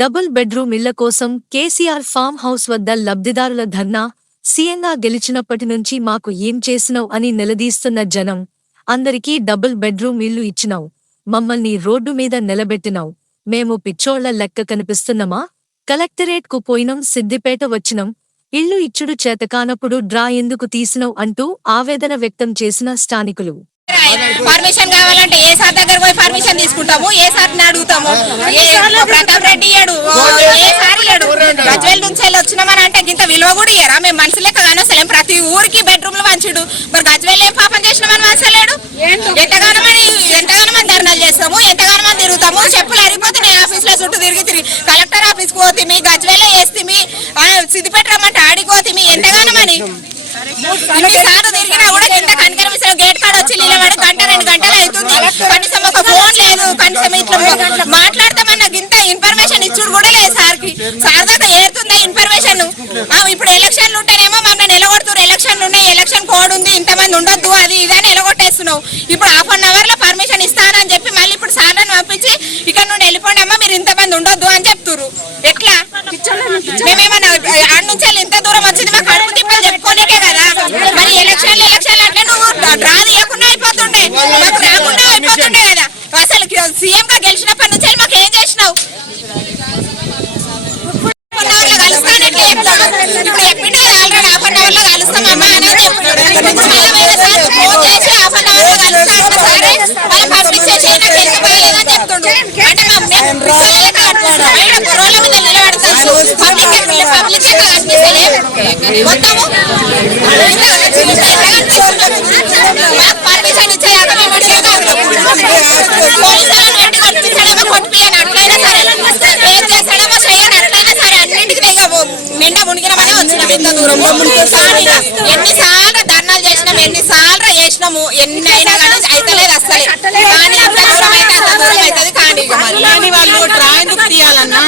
Double bedroom ఇళ్ల కోసం KCR farm house వద్ద లబ్ధిదారుల ధర్నా. సీఎంగా గెలిచినప్పటి నుంచి మాకు ఏం చేసినవ్ అని నిలదీస్తున్న జనం. అందరికీ డబుల్ బెడ్రూమ్ ఇల్లు ఇచ్చినావ్, మమ్మల్ని రోడ్డు మీద నిలబెట్టినావ్, మేము పిచ్చోళ్ల లెక్క కనిపిస్తున్నమా? కలెక్టరేట్ కు పోయినం, సిద్దిపేట వచ్చినం, ఇల్లు ఇచ్చుడు చేతకానప్పుడు డ్రా ఎందుకు తీసినవ్ అంటూ ఆవేదన వ్యక్తం చేసిన స్థానికులు. పర్మిషన్ కావాలంటే ఏ సార్ దగ్గర పోయి పర్మిషన్ తీసుకుంటాము, ఏ సార్ని అడుగుతాము. ప్రతాప్ రెడ్డి ఇయ్యాడు, ఏ సార్ ఇయ్యాడు. గజ్వేల్ నుంచి వెళ్ళి వచ్చినామని అంటే ఇంత విలువ కూడా ఇయ్యరా? మేము మనుషులు లెక్క కానొస్తలేం. ప్రతి ఊరికి బెడ్రూమ్లు మంచుడు. మరి గజ్వేల్ ఏం పాపం చేసినామని మనసలేడు. ఎంతగానో మంది ధర్నాలు చేస్తాము, ఎంతగానో మంది తిరుగుతాము. చెప్పులు అరిగిపోతున్నాయి ఆఫీసులో చుట్టూ తిరిగి కలెక్టర్ ఆఫీస్కి పోతిమి, గజ్వేల్ వేస్తిమి, సిద్దిపేట రమ్మంటే ఆడిపోతిమి. ఎంతగానో మని ఇన్నిసార్లు తిరిగినా కూడా కింద కనికరిమిస్తాం. గేట్ కాడ వచ్చి నిలబడి గంట 2 గంటలు అవుతుంది. కనీసం ఒక ఫోన్ లేదు, కనీసం ఇట్లా మాట్లాడతామన్న గింత ఇన్ఫర్మేషన్ ఇచ్చుడు కూడా లేదు సార్కి. సార్ దాకా ఏరుతుందా ఇన్ఫర్మేషన్? ఇప్పుడు ఎలక్షన్లు ఉంటేనేమో మమ్మల్ని నిలగొడుతున్నారు. ఎలక్షన్లు ఉన్నాయి, ఎలక్షన్ కోడ్ ఉంది, ఇంతమంది ఉండొద్దు, అది ఇదని నిలగొట్టేస్తున్నావు. ఇప్పుడు ½ అవర్ లో పర్మిషన్ ఇస్తానని చెప్పి మళ్ళీ ఇప్పుడు సార్లను పంపించి ఇక్కడ నుండి వెళ్ళిపోండి అమ్మా, మీరు ఇంతమంది ఉండొద్దు అని చెప్తున్నారు. ఎట్లా? మేమేమన్నా ఆడ నుంచి ఇంత దూరం వచ్చింది మా కడుపు తిప్పలు చెప్పుకోలేకే కదా. మరి ఎలక్షన్లు అంటే నువ్వు డ్రా తీయకుండా అయిపోతుండే, మాకు రాకుండా అయిపోతుండే కదా. అసలు సీఎం గా గెలిచినప్పటి నుంచి మాకు ఏం చేసినావు? కలుస్తానట్లే చెప్తాడు. ఇప్పుడు చెప్పిండు కదా ఆల్రెడీ ½ అవర్ లో కలుస్తామమ్మా అనేది. ఫోన్ చేసి ½ అవర్ లో కలుస్తాను సరే, వాళ్ళ పబ్లిక్ చేసి నాకు ఎందుకు బాగాలేదని చెప్తుండు. అంటే మేము కుర్రోళ్ళ మీద నిలబడతాము. పబ్లిక్ కనిపిస్తలే మొత్తము పర్మిషన్ ఇచ్చేయాక మేము కనిపించడమో కొట్టిపోయాను అట్లయినా సరే, ఏం చేస్తాడమో చేయను అట్లయినా సరే, అన్నింటికి నిండా మునిగినామని వచ్చినాం ఇంత దూరం. ఎన్నిసార్లు ధర్నాలు చేసినాం, ఎన్నిసార్లు చేసినాము, ఎన్ని అయినా కానీ అయితలేదు అసలే. కానీ అంత దూరం అయితే అంత దూరం అవుతుంది. కానీ వాళ్ళు డ్రా ఎందుకు తీయాలన్నా